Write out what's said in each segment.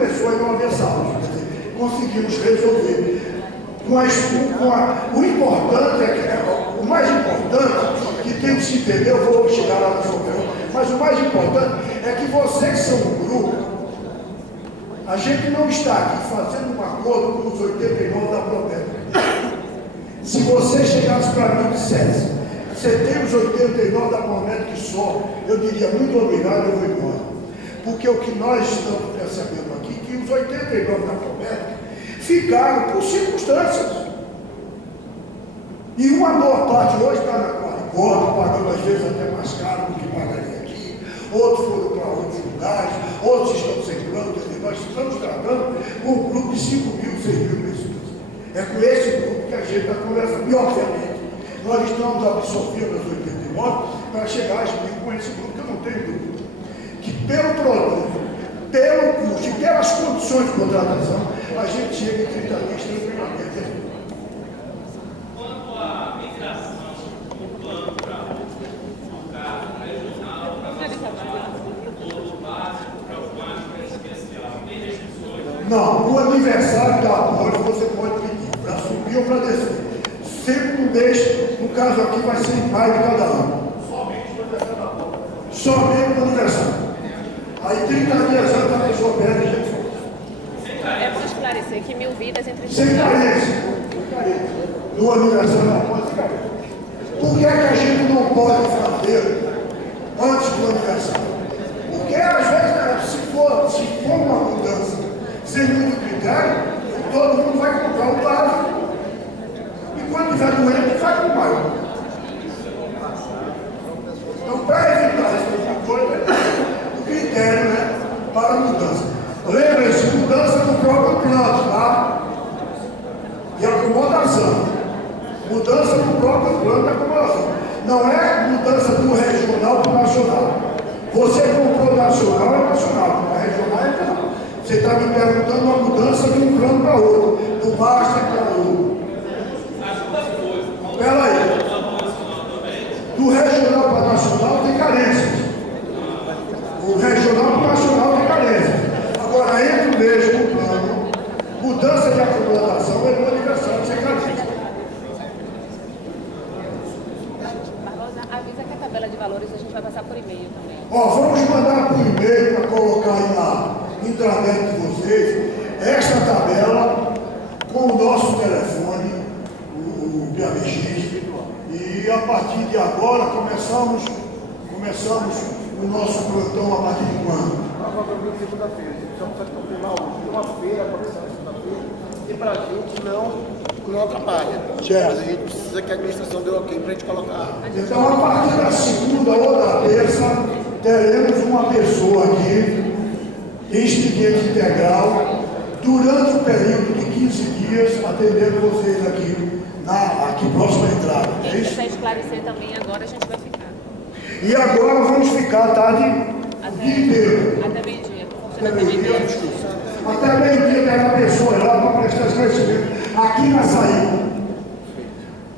pessoas não aversávamos. Conseguimos resolver. O importante é que, o mais importante, que tem que se entender, eu vou chegar lá na sua pergunta, mas o mais importante é que vocês são um grupo. A gente não está aqui fazendo um acordo com os 89 da Promete. Se você chegasse para mim e dissesse, você tem os 89 da Promete que só, eu diria muito obrigado, eu vou embora. Porque o que nós estamos percebendo aqui, que os 89 da Promete ficaram por circunstâncias. E uma boa parte hoje está na Qualicorp, pagando às vezes até mais caro do que pagaria aqui. Outros foram para outros lugares, outros estão sem plano. Quer dizer, nós estamos tratando com um grupo de 5 mil, 6 mil pessoas. É com esse grupo que a gente está conversando. E, obviamente, nós estamos absorvendo as 89 para chegar às 1000 com esse grupo, que eu não tenho dúvida. Que pelo produto, pelo custo e pelas condições de contratação, a gente chega em 30 dias tranquilamente. Quanto à migração do plano para o carro regional, para o básico, para o básico especial, tem restrições? Não, o aniversário da Apolo você pode pedir para subir ou para descer. Sempre no mês, no caso aqui vai ser em maio de cada ano. Somente no aniversário da Apolo. Somente no aniversário. Aí 30 dias antes a pessoa perde, gente. É bom esclarecer que 1000 vidas entre Sem carência. No aniversário da Apolo, sem carência. Por que é que a gente não pode fazer antes do aniversário? Porque às vezes, se for uma mudança sem muito critério, todo mundo vai comprar o básico. E quando tiver doente, vai com o maior. Então, para evitar esse tipo de coisa, o critério, né, para a mudança. Lembre-se, mudança do próprio plano, tá? E acomodação. Mudança do próprio plano de acomodação. Não é mudança do regional para o nacional. Você comprou nacional, é nacional. A regional é regional. Você está me perguntando uma mudança de um plano para outro. Do Master para o outro. Espera aí. Do regional para nacional tem carências. O regional para nacional tem carências. Agora, entre o mesmo plano, mudança de acomodação é no aniversário sem carência. Barbosa, avisa que a tabela de valores a gente vai passar por e-mail também. Ó, vamos mandar por e-mail para colocar aí na intranet de vocês esta tabela com o nosso telefone, o PABX, e a partir de agora começamos o nosso plantão a partir de quando? Provavelmente segunda-feira. Só precisa confirmar hoje. Tem uma feira começando segunda-feira e para a gente não atrapalha. Certo. Mas a gente precisa que a administração dê ok para a gente colocar. Então, a partir da segunda ou da terça, teremos uma pessoa aqui, em expediente integral, durante o período de 15 dias, atendendo vocês aqui, aqui próxima à entrada. É Quem isso? quiser esclarecer também agora, a gente vai ficar. E agora vamos ficar a tarde inteira. Até meio-dia. Até meio-dia, desculpa. Até meio-dia terá a pessoa lá para prestar esclarecimento aqui na saída.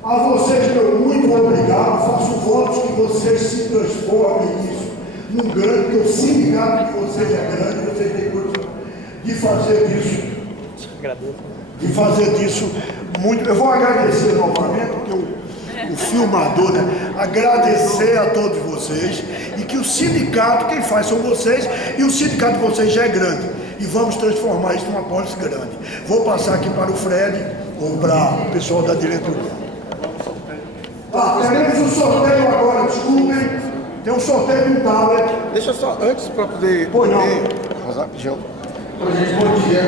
A vocês, meu muito obrigado. Faço votos que vocês se transformem nisso num grande, que o sindicato de vocês é grande, vocês têm condição de fazer disso. De fazer disso muito. Eu vou agradecer novamente, porque o filmador, né? Agradecer a todos vocês e que o sindicato, quem faz são vocês, e o sindicato de vocês já é grande. E vamos transformar isso numa apólice grande. Vou passar aqui para o Fred ou para o pessoal da diretoria. Teremos um sorteio agora, desculpem. Tem um sorteio de um tablet. Deixa só, antes para poder... Pois não. Rapidinho. Oi, gente, bom dia.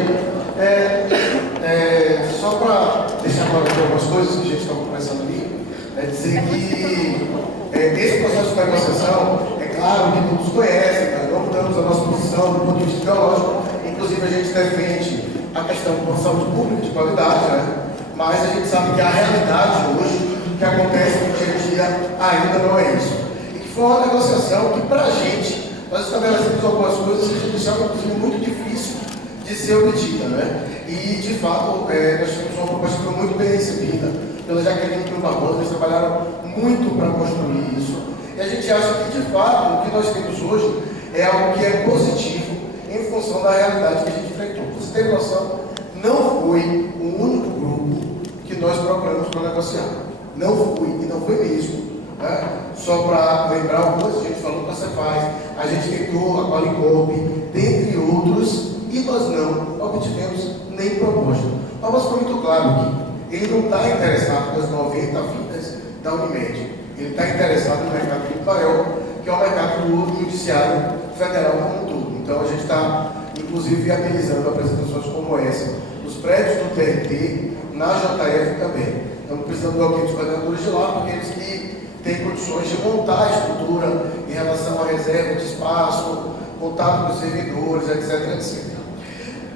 Só para deixar claro aqui algumas coisas que a gente estava conversando ali, dizer que esse processo de negociação, é claro que todos conhecem, nós não damos a nossa posição do ponto de vista ideológico, inclusive a gente defende a questão de saúde pública, de qualidade, né? Mas a gente sabe que a realidade hoje, o que acontece no dia a dia, ainda não é isso. E que foi uma negociação que, para a gente, nós estabelecemos algumas coisas que a gente achava, inclusive, muito difícil de ser obtida, né? E, de fato, nós tivemos uma proposta que foi muito bem recebida pela Jaqueline e pelo Barbosa, eles trabalharam muito para construir isso. E a gente acha que, de fato, o que nós temos hoje é algo que é positivo em função da realidade que a gente entrou. Pra você ter noção, não foi o único grupo que nós procuramos para negociar. Não foi, e não foi mesmo. Né? Só para lembrar algumas, a gente falou com a Cefaz, a gente tentou a Qualicorp, dentre outros, e nós não obtivemos nem proposta. Mas foi muito claro que ele não está interessado nas 90 vidas da Unimed. Ele está interessado no mercado muito maior, que é o mercado do judiciário federal como um todo. Então a gente está, inclusive, viabilizando apresentações como essa, nos prédios do TRT, na JF também. Estamos precisando de alguém dos coordenadores de lá, porque eles que têm condições de montar a estrutura em relação à reserva de espaço, contato com os servidores, etc, etc.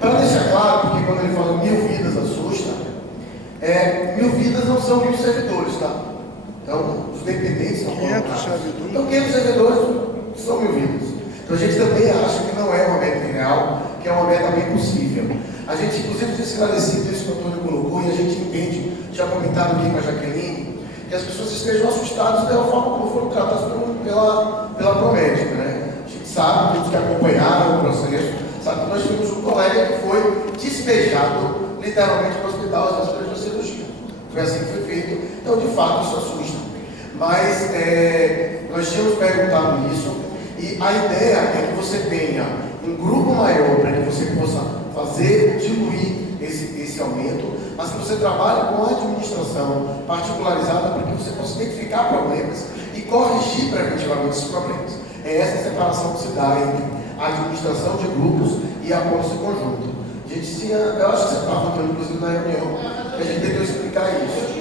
Para deixar claro, porque quando ele fala 1000 vidas assusta, 1000 vidas não são 1000 servidores, tá? Então, os dependentes são 500 servidores. Então, 500 servidores são 1000 vidas. Então, a gente também acha que não é uma meta real, que é uma meta bem possível. A gente, inclusive, tem esclarecido isso que o Antônio colocou, e a gente entende, já comentado aqui com a Jaqueline, que as pessoas estejam assustadas pela forma como foram tratadas pela Promédica, né? A gente sabe, todos que acompanharam o processo, sabe que nós tivemos um colega que foi despejado, literalmente, no hospital, às vezes, para cirurgia. Foi assim que foi feito. Então, de fato, isso assusta. Mas, nós tínhamos perguntado isso, e a ideia é que você tenha um grupo maior para que você possa diluir esse aumento, mas que você trabalhe com a administração particularizada para que você possa identificar problemas e corrigir preventivamente esses problemas. É essa separação que se dá entre a administração de grupos e a posse conjunta. A gente tinha, eu acho que você estava, inclusive, na reunião, que a gente tentou explicar isso.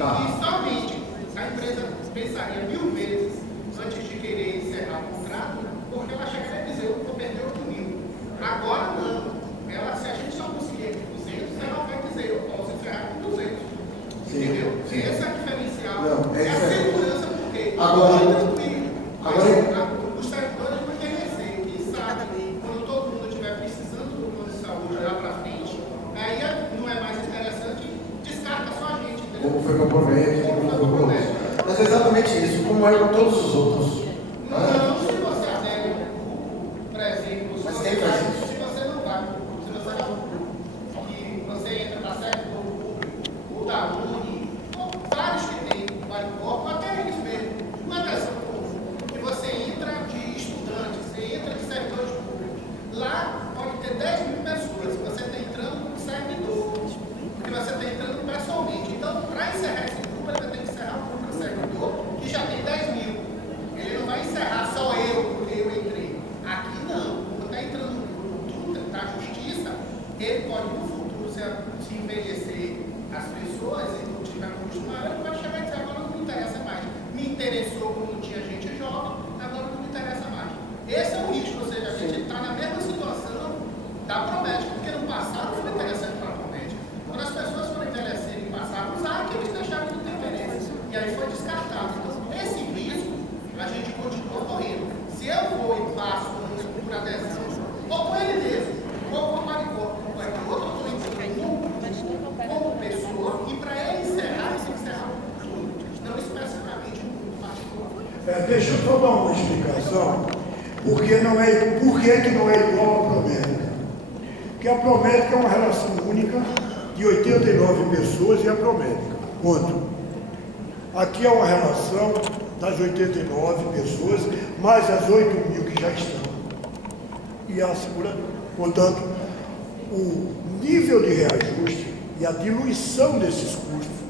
E somente a empresa pensaria 1000 vezes antes de querer encerrar o contrato, porque ela chegaria a dizer, eu vou perder 8.000. Agora não. Se a gente só conseguir 200, ela vai dizer, eu posso encerrar com 200. Entendeu? Sim. Esse é o diferencial. Não, é a segurança, porque agora os servidores vão ter receio, que sabe, quando todo mundo estiver precisando do plano de saúde lá para frente, aí não é mais interessante, descarta só a gente. Como foi com a Promédica, como foi com o outro. Mas é exatamente isso, como é com todos os outros. Não, se você adere, por exemplo, mas quem faz isso? Se você não está, se você não, que você entra na série do público, ou da Uni, ou vários que tem, Qualicorp, até eles mesmo, uma dessa que você entra de estudantes, você entra de servidores públicos. Lá pode ter 10.000 pessoas, você está entrando como servidor, porque você está entrando pessoalmente. Então, para encerrar esse grupo, ele vai ter que encerrar o grupo do servidor, que já tem 10.000. Ele não vai encerrar só eu, porque eu entrei. Aqui não. Quando está entrando no grupo da justiça, ele pode no futuro se envelhecer as pessoas e não tiver um custo maior, ele vai chegar e dizer, agora não me interessa mais. Me interessou quando tinha gente jovem, agora não me interessa mais. Esse é o risco, ou seja, a gente está na mesma situação da Promédica, porque no passado foi interessante para a Promédica. Quando as pessoas foram envelhecer e passaram a usar, que eles deixaram de ter interesse. E aí foi descartado. Então, esse risco, a gente continua correndo. Se eu vou e faço por adesão, ou com ele mesmo, ou com a Qualicorp, ou com outro, eu estou entrando como pessoa, e para ele encerrar, ele tem que encerrar tudo. Não especificamente um grupo particular. Deixa eu só dar uma explicação. Por que não é igual à Promédica? Porque a Promédica é uma relação única de 89 pessoas e a Promédica. Ponto. Aqui é uma relação das 89 pessoas, mais as 8.000 que já estão. E a seguradora. Portanto, o nível de reajuste e a diluição desses custos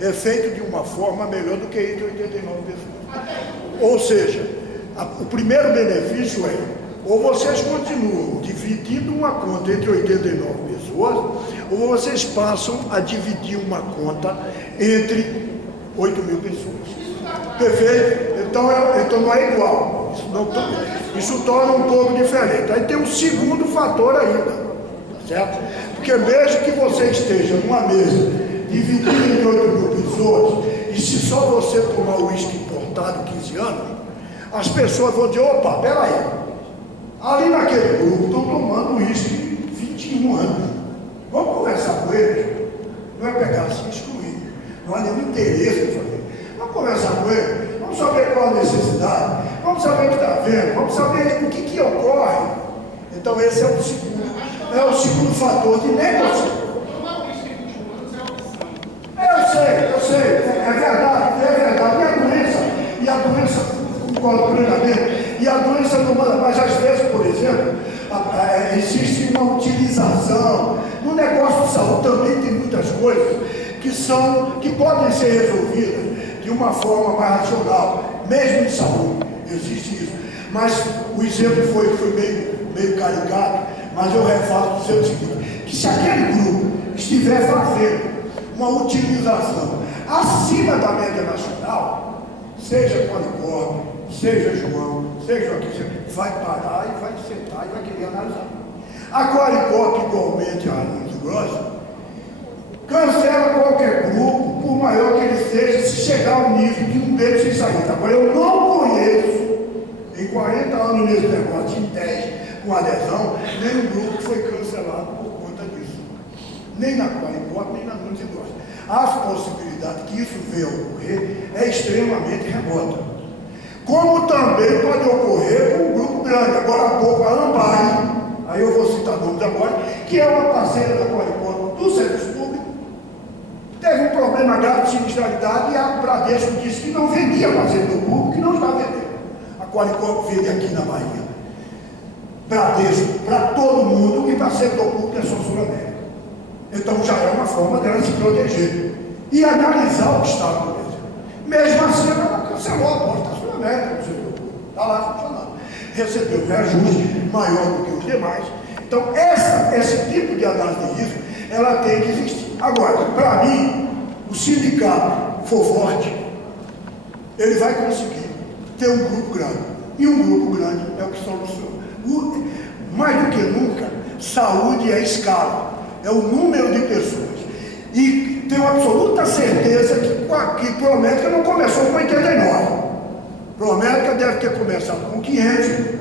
é feito de uma forma melhor do que entre 89 pessoas. Ou seja, o primeiro benefício é, ou vocês continuam dividindo uma conta entre 89 pessoas, ou vocês passam a dividir uma conta entre 8.000 pessoas. Perfeito? Então não é igual. Isso torna um pouco diferente. Aí tem um segundo fator ainda, tá certo? Porque mesmo que você esteja numa mesa dividida em 8.000 pessoas, e se só você tomar o uísque importado 15 anos, as pessoas vão dizer, opa, peraí, ali naquele grupo estão tomando uísque 21 último ano. Vamos conversar com eles. Não é pegar assim e excluir. Não há nenhum interesse em fazer. Vamos conversar com eles. Vamos saber qual a necessidade. Vamos saber o que está vendo. Vamos saber o que ocorre. Então esse é o segundo fator de negócio. Eu sei, é verdade. E a doença, concordo plenamente, e a doença não manda, mas às vezes, por exemplo, existe uma utilização. No negócio de saúde também tem muitas coisas que podem ser resolvidas de uma forma mais racional, mesmo em saúde, existe isso. Mas o exemplo foi meio caricato, mas eu refaço dizendo o seguinte, que se aquele grupo estiver fazendo uma utilização acima da média nacional, seja Qualicorp, seja João, seja aqui, vai parar e vai sentar e vai querer analisar. A Qualicorp, igualmente a Rio Grosso, cancela qualquer grupo, por maior que ele seja, se chegar ao nível de um deles sem saída. Agora, eu não conheço, em 40 anos nesse negócio, em 10, com adesão, nenhum grupo que foi cancelado por conta disso. Nem na Qualicorp, nem na Nunes e Grosso. As possibilidades que isso venha a ocorrer é extremamente remota. Como também pode ocorrer com um grupo grande. Agora há pouco, a Ambari, aí eu vou citar nomes agora, que é uma parceira da Qualicorp do Serviço Público, teve um problema grave de sinistralidade e a Bradesco disse que não vendia para o setor público, que não está vendendo. A Qualicorp vende aqui na Bahia. Bradesco para todo mundo e para o setor público é só Sul-América. Então já é uma forma dela se proteger e analisar o que está acontecendo. Mesmo assim, ela cancelou a porta da Sul-América no setor público. Está lá funcionando. Recebeu um reajuste maior do que os demais. Então, esse tipo de análise de risco, ela tem que existir. Agora, para mim, o sindicato for forte, ele vai conseguir ter um grupo grande. E um grupo grande é o que soluciona. Mais do que nunca, saúde é escala, é o número de pessoas. E tenho absoluta certeza que Promédica não começou com 89. Promédica deve ter começado com 500.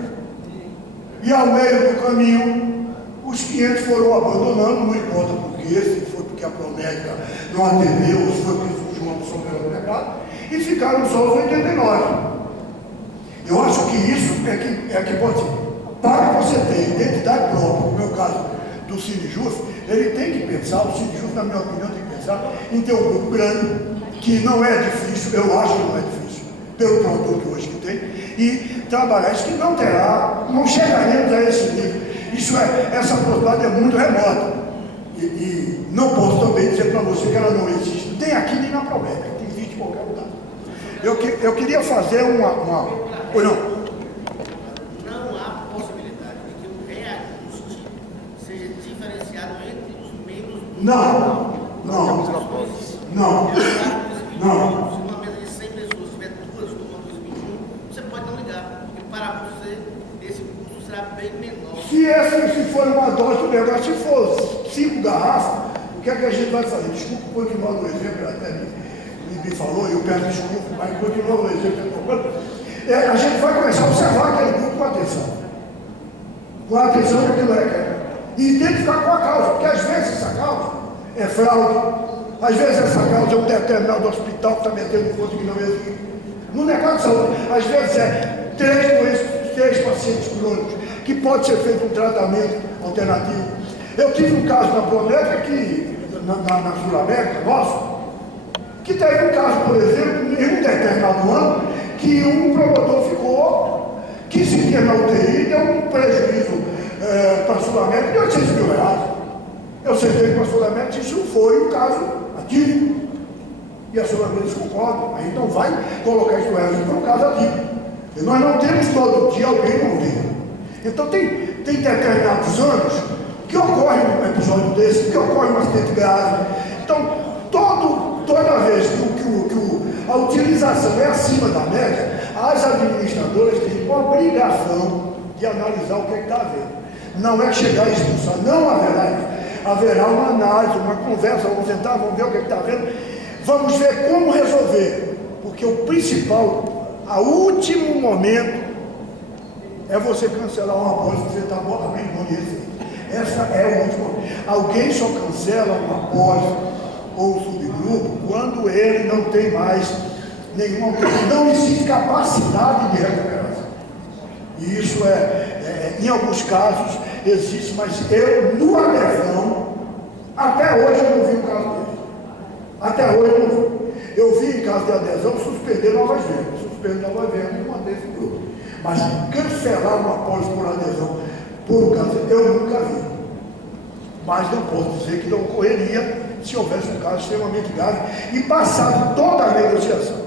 E ao meio do caminho, os 500 foram abandonando, não importa por quê, se foi porque a Promédica não atendeu, ou se foi porque surgiu uma opção melhor no mercado, e ficaram só os 89. Eu acho que isso é que pode ser. Para que você tenha identidade própria, no meu caso do Sinijus, ele tem que pensar, o Sinijus, na minha opinião, tem que pensar em ter um grupo grande, que não é difícil, eu acho que não é difícil, pelo produto hoje que tem, e trabalhar isso que não chegaremos a esse nível. Essa possibilidade é muito remota. E não posso também dizer para você que ela não existe, nem aqui nem na Promédica, que existe em qualquer lugar. Eu queria fazer Ou não? Não há possibilidade de que o reajuste seja diferenciado entre os membros do Não. Se uma mesa de 100 pessoas tiver duas turmas 2021, você pode não ligar, porque para você esse custo será bem menor. Se for uma dose do negócio, se for 5 garrafas, o que é que a gente vai fazer? Desculpa, continuar no exemplo, até me falou, eu peço desculpa, mas continua no exemplo que eu estou falando. A gente vai começar a observar aquele grupo com atenção. Com a atenção que aquilo é. E identificar com a causa, porque às vezes essa causa é fraude, às vezes essa causa é um determinado hospital que está metendo conta que não existe. No negócio de saúde, às vezes é 3 pacientes crônicos, que pode ser feito um tratamento alternativo. Eu tive um caso na Promédica aqui, na Sul-América, nosso, que teve um caso, por exemplo, em um determinado ano, que um promotor ficou 15 dias na UTI, deu um prejuízo para a Sul-América de R$800 mil. Eu sentei com a Sul-América e isso foi um caso atípico. E a Sul-América concorda, aí não vai colocar isso para um caso atípico. E nós não temos todo dia alguém morrendo. Então tem determinados anos que ocorre um episódio desse, que ocorre um acidente grave. Então, toda vez que a utilização é acima da média, as administradoras têm uma obrigação de analisar o que está havendo. Não é chegar a expulsar, não haverá isso. Haverá uma análise, uma conversa, vamos sentar, vamos ver o que está havendo, vamos ver como resolver, porque o principal, a último momento, é você cancelar uma coisa que você está abrindo mão de receita. Essa é a última alguém só cancela uma pós ou um subgrupo quando ele não tem mais nenhuma autoridade, não existe capacidade de recuperação. E isso em alguns casos existe, mas eu, no adesão, até hoje eu não vi um caso desse. Até hoje eu não vi. Eu vi em caso de adesão suspender novas vendas. Suspender novas vendas e manter esse grupo. Mas cancelar uma pós por adesão por caso, eu nunca vi. Mas não posso dizer que não ocorreria se houvesse um caso extremamente grave e passado toda a negociação.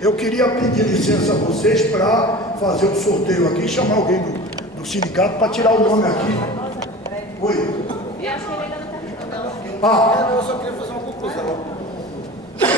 Eu queria pedir licença a vocês para fazer um sorteio aqui e chamar alguém do sindicato para tirar o nome aqui. Oi. Eu só queria fazer uma conclusão.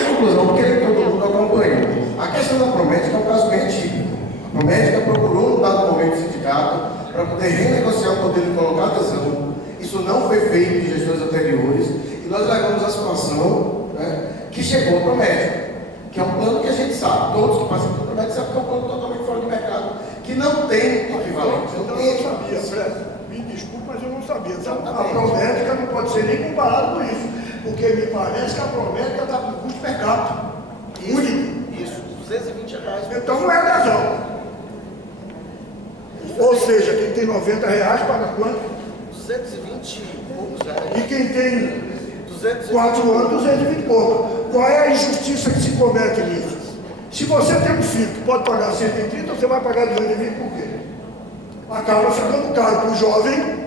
Conclusão, porque todo mundo acompanha. A questão da Promédica é um caso bem antigo. A Promédica procurou, num dado momento, o sindicato para poder renegociar o modelo e colocar adesão. Isso não foi feito em gestões anteriores e nós levamos a situação, né, que chegou a Promédica, que é um plano que a gente sabe, todos que passam por Promédica sabem que é um plano totalmente fora do mercado, que não tem equivalente. Eu não sabia, Fred. Me desculpe, mas eu não sabia. A Promédica não pode ser nem comparada com isso, porque me parece que a Promédica está com custo per capita. Único. Isso, R$220. Então não é adesão. Ou seja, quem tem R$90 paga quanto? 220 e poucos reais. E quem tem 200 4 anos, 220 e pouco. Qual é a injustiça que se comete nisso? Se você tem um filho que pode pagar 130, você vai pagar 220 por quê? Acaba ficando caro para o jovem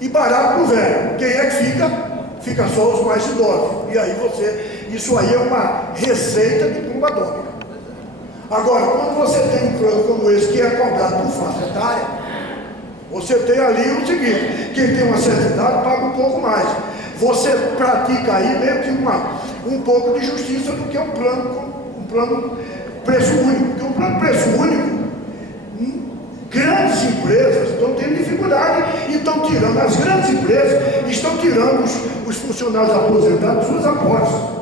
e barato para o velho. Quem é que fica? Fica só os mais idosos. E aí isso aí é uma receita de bomba atômica. Agora, quando você tem um plano como esse que é cobrado por faixa etária, você tem ali o seguinte: quem tem uma certa idade paga um pouco mais. Você pratica aí meio que um pouco de justiça do que um plano preço único. Porque um plano preço único, grandes empresas estão tendo dificuldade e estão tirando, as grandes empresas estão tirando os funcionários aposentados suas apostas.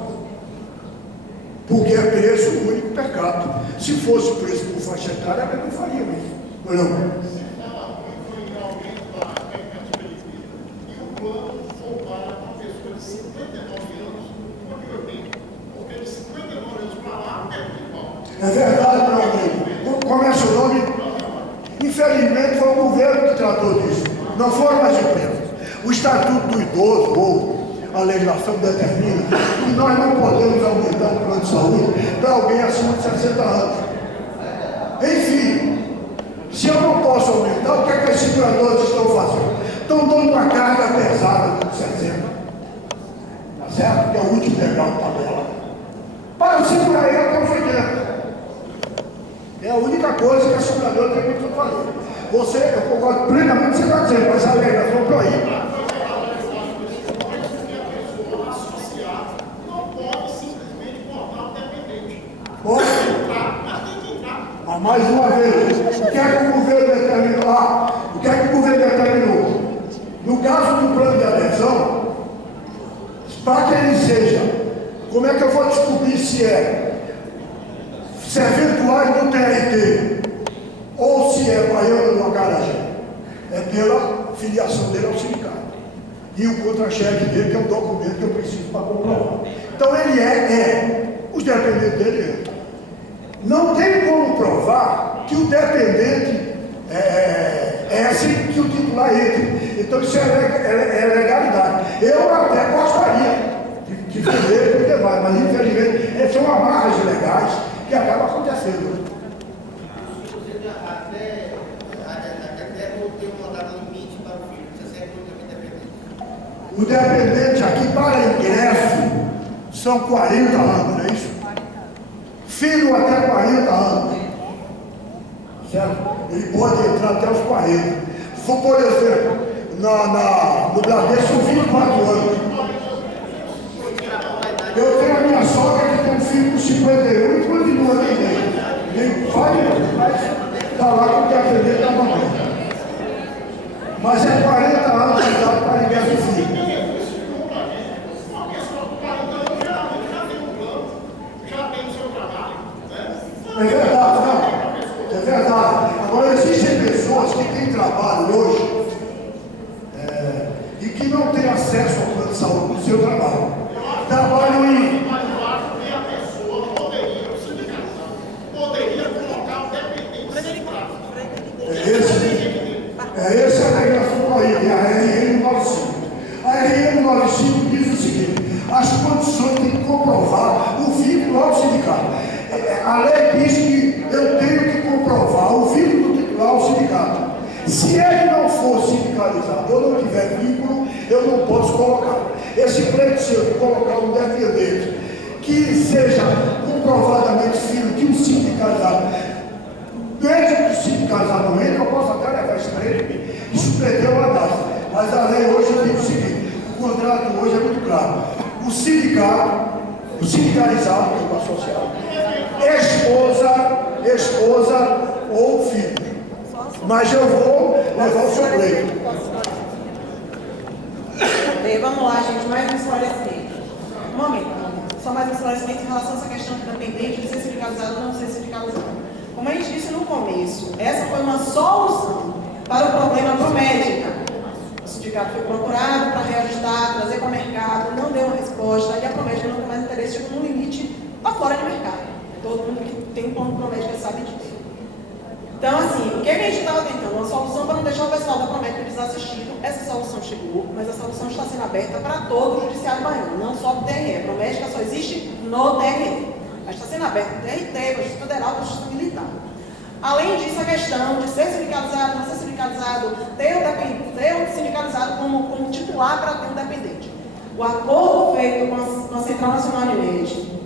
Porque é preço único per capita. Se fosse preço por faixa etária, não faria isso. Não. É verdade, meu amigo. Como é seu nome? Infelizmente foi o governo que tratou disso, não foram as empresas. O Estatuto do Idoso, ou a legislação determina que nós não podemos aumentar o plano de saúde para alguém acima de 60 anos. Enfim, se eu não posso aumentar, o que é que os seguradores estão fazendo? Estão dando uma carga pesada de 60, tá certo? Que é o último degrau da tabela, para segurar ele até os 80. É a única coisa que a seguradora tem que fazer. Eu concordo plenamente com o que você está dizendo, mas a legislação proíbe. Mais uma vez, o que é que o governo determinou? O que é que o governo determinou? No caso do plano de adesão, para que ele seja, como é que eu vou descobrir se é serventuário do TRT ou se é baiano do acarajé? É pela filiação dele ao sindicato. E o contra-cheque dele, que é um documento que eu preciso para comprovar. Então ele os dependentes dele não tem como provar que o dependente é assim que o titular entre. Então isso é legalidade. Eu até gostaria de fazer por demais, mas infelizmente são amarras legais que acabam acontecendo. Até não ter uma data limite para o filho, você sempre tem dependente. O dependente aqui para ingresso são 40 anos, não é isso? Filho até 40 anos, certo? Ele pode entrar até os 40. Por exemplo, no Bradesco são 24 anos. Eu tenho a minha sogra que tem um filho com 51 e continua nem faz, mas está lá com o dependente da mamãe. Mas é 40 anos de idade para ingresso do filho. É verdade, não. É verdade. Agora, existem pessoas que têm trabalho hoje e que não têm tenho acesso ao plano de saúde no seu trabalho. Trabalho em... Mas eu acho que a pessoa poderia, o sindicato, poderia colocar o dependente Essa é a ligação com a RN 95. A RN 95 diz o seguinte: as condições têm que comprovar o vínculo ao sindicato. A lei diz que eu tenho que comprovar o vínculo titular ao sindicato. Se ele não for sindicalizado ou não tiver vínculo, eu não posso colocar. Esse pleito seu de colocar um dependente que seja comprovadamente filho de um sindicalizado, desde que o sindicalizado não entre, eu posso até levar esse pleito. Isso perdeu a data. Mas a lei hoje diz o seguinte: o contrato hoje é muito claro. O sindicato, o sindicalizado, que é o associado, esposa ou filho. Mas eu vou levar o seu pleito. Bem, vamos lá, gente, mais um esclarecimento. Um momento. Só mais um esclarecimento em relação a essa questão do dependente de ser sindicalizado ou não ser sindicalizado. Como a gente disse no começo, essa foi uma solução para o problema Promédica. O sindicato foi procurado para reajustar, trazer para o mercado, não deu uma resposta, e a Promédica não tem mais interesse, chegou num limite para fora de mercado. Todo mundo que tem um plano Promédica sabe disso. Então, assim, o que a gente estava tentando? Uma solução para não deixar o pessoal da Promédica desassistido. Essa solução chegou, mas a solução está sendo aberta para todo o judiciário baiano, não só para o TRE. A Promédica só existe no TRE. Mas está sendo aberta para o TRT, para a Justiça Federal, para a Justiça Militar. Além disso, a questão de ser sindicalizado, não ser sindicalizado, ter o sindicalizado como titular para ter um dependente. O acordo feito com a Central Nacional de Leite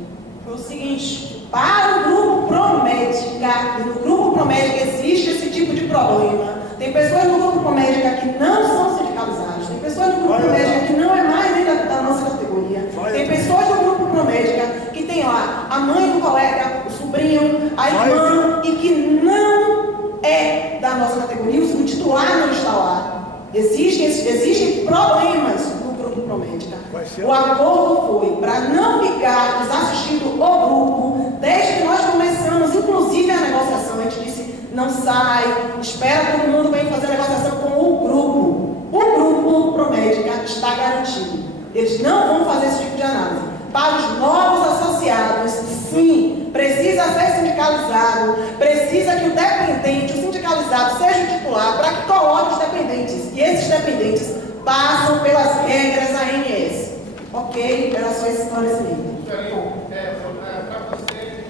foi o seguinte: para o grupo Promédica, e no grupo Promédica existe esse tipo de problema. Tem pessoas no grupo Promédica que não são sindicalizadas, tem pessoas no grupo Promédica que não é mais nem da nossa categoria, tem pessoas no grupo Promédica que tem lá a mãe do colega, o sobrinho, a irmã, e que não é da nossa categoria, o titular não está lá. Existem problemas no grupo Promédica. O acordo foi para não ficar desassistindo o grupo, desde que nós começamos, inclusive, a negociação. A gente disse: não sai, espera todo mundo vem fazer a negociação com o grupo. O grupo Promédica está garantido. Eles não vão fazer esse tipo de análise. Para os novos associados, sim, precisa ser sindicalizado, precisa que o dependente, o sindicalizado, seja o titular para que coloque os dependentes. E esses dependentes passam pelas regras ANS. Ok? Era só esse esclarecimento. Para você,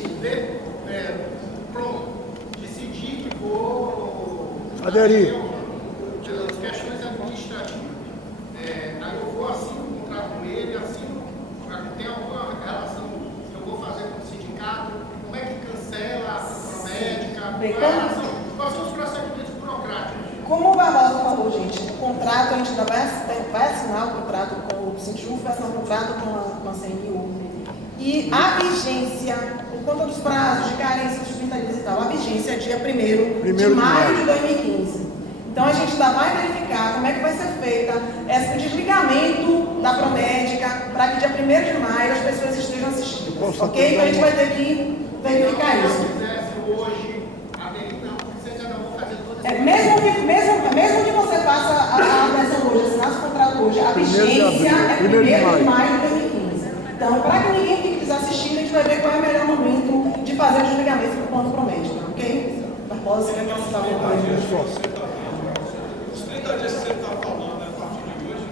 junto com ele, pronto, decidir que vou Aderir. as questões administrativas. Aí eu vou, assino um contrato com ele, tem alguma relação que eu vou fazer com o sindicato, como é que cancela a Promédica, quais são os procedimentos burocráticos? Como o Barbosa falou, gente, o contrato, a gente ainda vai assinar o contrato com o Sinjuf, vai assinar o contrato com a CNU. E a vigência, por conta dos prazos de carência, de 30 dias e tal, a vigência é dia 1º de maio de 2015. Então a gente ainda vai verificar como é que vai ser feita esse desligamento da Promédica para que dia 1º de maio as pessoas estejam assistidas. Ok? Então a gente vai ter que verificar isso. Se eu fizesse hoje, aderir não, porque vocês ainda vão fazer todas as Mesmo que você faça a adesão hoje, assinar o contrato hoje, a vigência é 1º de maio de 2015. Então, para que ninguém fique desassistindo, a gente vai ver qual é o melhor momento de fazer o desligamento do plano Promédica, ok? Barbosa, você quer acrescentar alguma coisa? Os 30 dias que você está falando, a partir de hoje?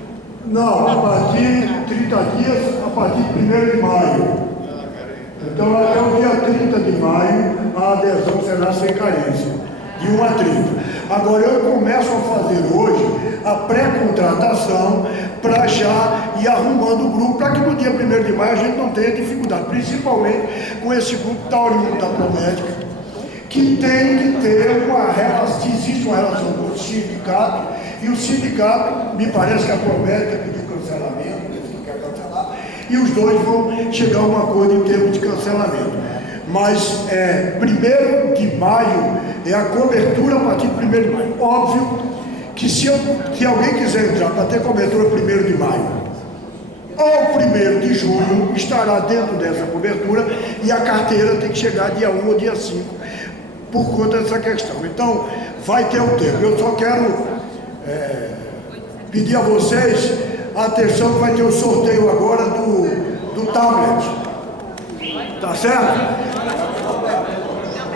Não, a partir de 30 dias, a partir de 1º de maio. Então, até o dia 30 de maio, a adesão será sem carência, de 1 a 30. Agora, eu começo a fazer hoje a pré-contratação para já ir arrumando o grupo, para que no dia 1º de maio a gente não tenha dificuldade, principalmente com esse grupo que está oriundo da Promédica, que tem que ter uma relação, se existe uma relação com o sindicato, e o sindicato, me parece que a Promédica pediu cancelamento, eles não querem cancelar, e os dois vão chegar a um acordo em termos de cancelamento. Mas 1º de maio é a cobertura a partir de 1º de maio. Óbvio que se alguém quiser entrar para ter cobertura 1º de maio ou 1º de junho, estará dentro dessa cobertura, e a carteira tem que chegar dia 1 ou dia 5 por conta dessa questão. Então, vai ter o tempo. Eu só quero pedir a vocês a atenção que vai ter o sorteio agora do tablet. Tá certo?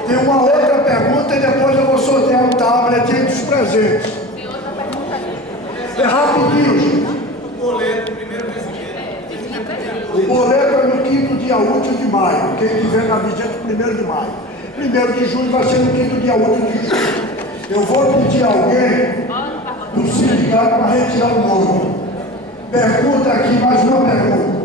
Tem uma outra pergunta e depois eu vou sortear um tablet entre os presentes. É rapidinho, gente. O boleto é no quinto dia útil de maio. Quem tiver na vigente, 1º de maio. 1º de junho vai ser no quinto dia útil de junho. Eu vou pedir a alguém do sindicato para retirar o nome. Pergunta aqui, mais uma pergunta.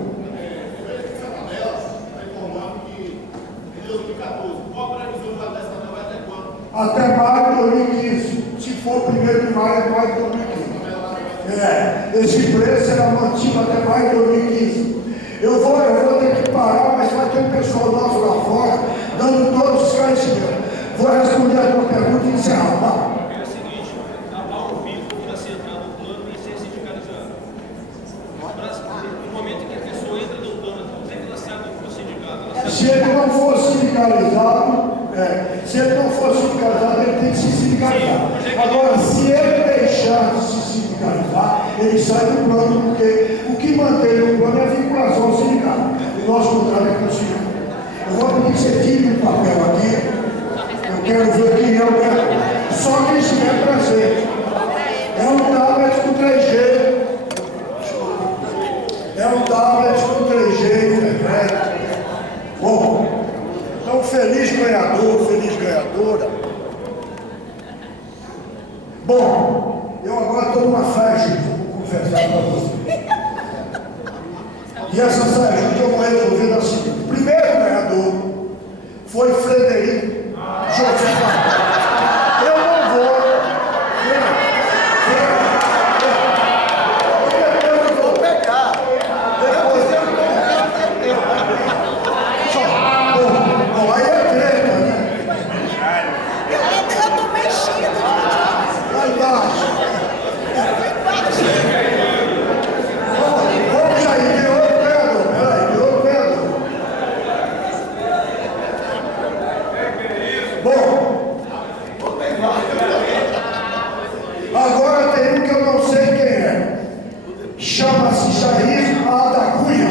Até maio de 2015. Se for 1º de maio, é maio de 2015. Esse preço será mantido até maio de 2015. Eu vou ter que parar, mas vai ter um pessoal nosso lá fora dando todos os esclarecimentos. Vou responder a tua pergunta e encerrar, tá? É o seguinte, ao vivo para ser entrado no plano e ser sindicalizado. No momento em que a pessoa entra no plano, como é que ela sabe que foi sindicado? Se ele não for sindicalizado, ele tem que se sindicalizar. Agora, se ele deixar de se sindicalizar, ele sai do plano, porque o que mantém o plano é a vinculação ao sindicato. O nosso contrato é com o sindicato. Eu vou pedir que você tire um papel aqui. Eu quero ver quem é o cara. Só quem estiver presente. É um tablet com 3G. É um tablet com 3G, né? Bom, então feliz ganhador, feliz ganhadora. Bom, eu agora estou numa festa, vou confessar para você. E essa saia eu vou resolver da seguinte. O primeiro ganhador foi Frederico José. Eu não vou. Depois eu vou pegar. Depois eu vou pegar. Bom, aí é treta, né? Eu tô mexido. Lá embaixo. Vamos aí, tem outro ganhador. Peraí, tem outro ganhador. Bom, agora tem um que eu não sei quem é. Chama-se Jair da Cunha.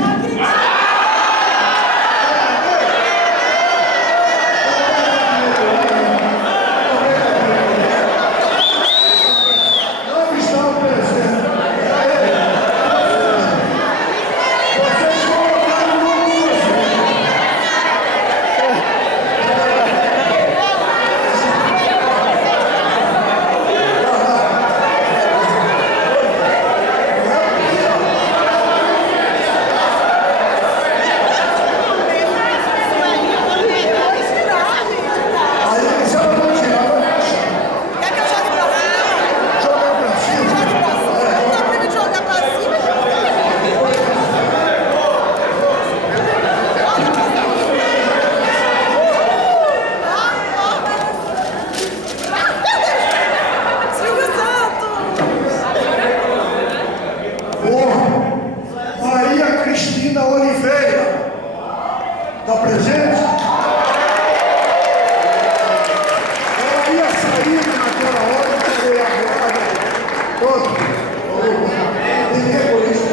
Não está presente. Vocês colocaram no músico. Aí, se ela não tirar, vai fechar. Quer que eu jogue pra cima? Jogar pra cima. Jogue pra cima. Não dá pra ele jogar pra cima. Silvio Santos! Bom, Maria Cristina Oliveira. Está presente? Ela ia sair naquela hora, eu falei agora. Outro. Ninguém por isso.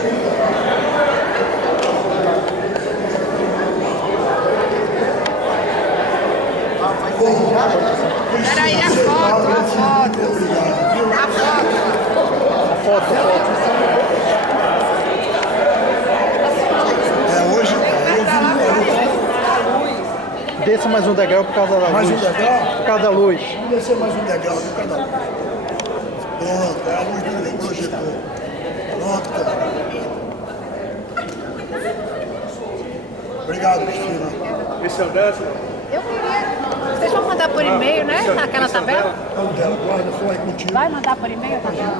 Bom, Peraí, a foto, a foto. obrigado, viu? A foto. Hoje eu vi Desça mais um degrau por causa da mais luz. um degrau. Por causa da luz. Vamos descer mais um degrau de cada um. Pronto, é a luz do projetor. Pronto, cara. Obrigado, Cristina. Esse é o décimo? Eu queria. Vocês vão mandar por e-mail, né? Aquela tabela? Vamos dela, guarda, foi aí contigo. Vai mandar por e-mail a tabela?